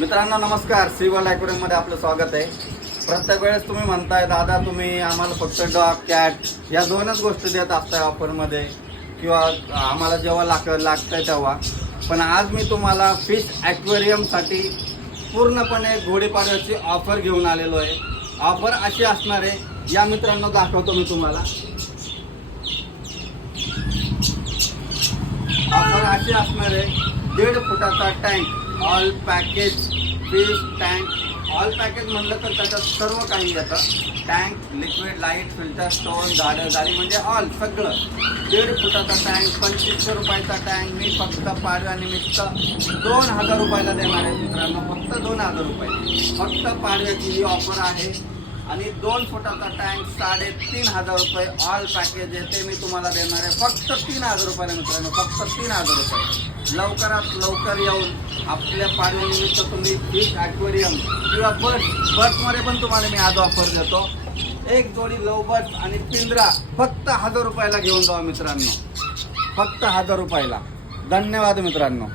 मित्रांनो नमस्कार, C world aquarium मध्ये आपलं स्वागत आहे। प्रत्येक वेळेस तुम्ही म्हणताय दादा तुम्ही आम्हाला फक्त डॉग कॅट या दोनच गोष्टी देत असताय ऑफरमध्ये किंवा आम्हाला जेव्हा लागतंय तेव्हा। पण आज मी तुम्हाला फिश ॲक्वेरियमसाठी पूर्णपणे गुढीपाडव्याची ऑफर घेऊन आलेलो आहे। ऑफर अशी असणार आहे, या मित्रांनो दाखवतो मी तुम्हाला। ऑफर अशी असणार आहे, 1.5 फुटाचा tank all package fish tank. All package म्हणलं तर त्याच्यात सर्व काही येतं, tank, liquid, light, filter, stone, झाडं झाली म्हणजे ऑल सगळं। 1.5 फुटाचा टँक 2500 रुपयाचा टँक मी फक्त पाडव्यानिमित्त 2000 रुपयाला देणार आहे मित्रांनो, फक्त 2000 रुपये। फक्त पाडव्याची ही ऑफर आहे। आणि 2 फुटाचा टँक 3500 रुपये ऑल पॅकेज आहे, ते मी तुम्हाला देणार आहे फक्त 3000 रुपयाला मित्रांनो, फक्त 3000 रुपये। लवकरात लवकर येऊन आपल्या पाडव्यानिमित्त तुम्ही फिश ॲक्वेरियम किंवा बर्ड्समध्ये पण तुम्हाला मी आज ऑफर देतो। एक जोडी लव बर्ड्स आणि पिंजरा फक्त 1000 रुपयाला घेऊन जावा मित्रांनो, फक्त 1000 रुपयाला। धन्यवाद मित्रांनो।